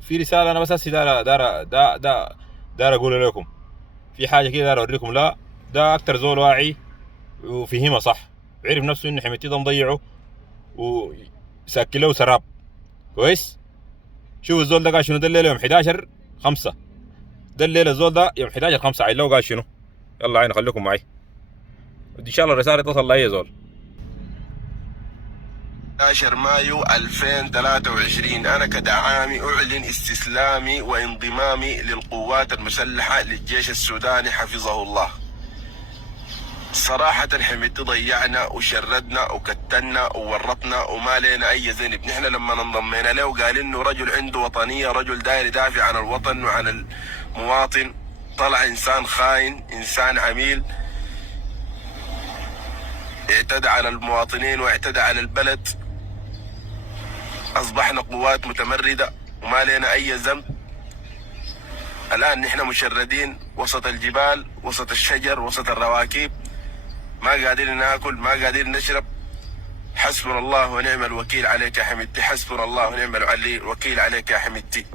في رساله انا بس هسي دار اقول لكم في حاجه كده، دار اوريكم. لا ده اكتر زول واعي وفهمها صح، عرف نفسه انه حميتي ده مضيعه وساكن له سراب كويس. شوف الزول ده قال شنو، ده الليله يوم 11 5، ده الليله الزول ده يوم 11 5 عيل له قال شنو. يلا عين خليكم معي، ان شاء الله الرساله تصل لاي زول. 11 مايو 2023 أنا كدعامي أعلن استسلامي وانضمامي للقوات المسلحة للجيش السوداني حفظه الله. صراحة حميد ضيعنا وشردنا وكتلنا وورطنا وما لنا أي ذنب. نحن لما انضمينا له قال إنه رجل عنده وطنية، رجل داير يدافع عن الوطن وعن المواطن، طلع إنسان خاين، إنسان عميل، اعتدى على المواطنين واعتدى على البلد. أصبحنا قوات متمردة وما لنا أي ذنب. الآن نحن مشردين وسط الجبال، وسط الشجر، وسط الرواكب، ما قادرين ناكل، ما قادرين نشرب. حسبنا الله ونعم الوكيل عليك يا حميدتي، حسبنا الله ونعم الوكيل عليك يا حميدتي.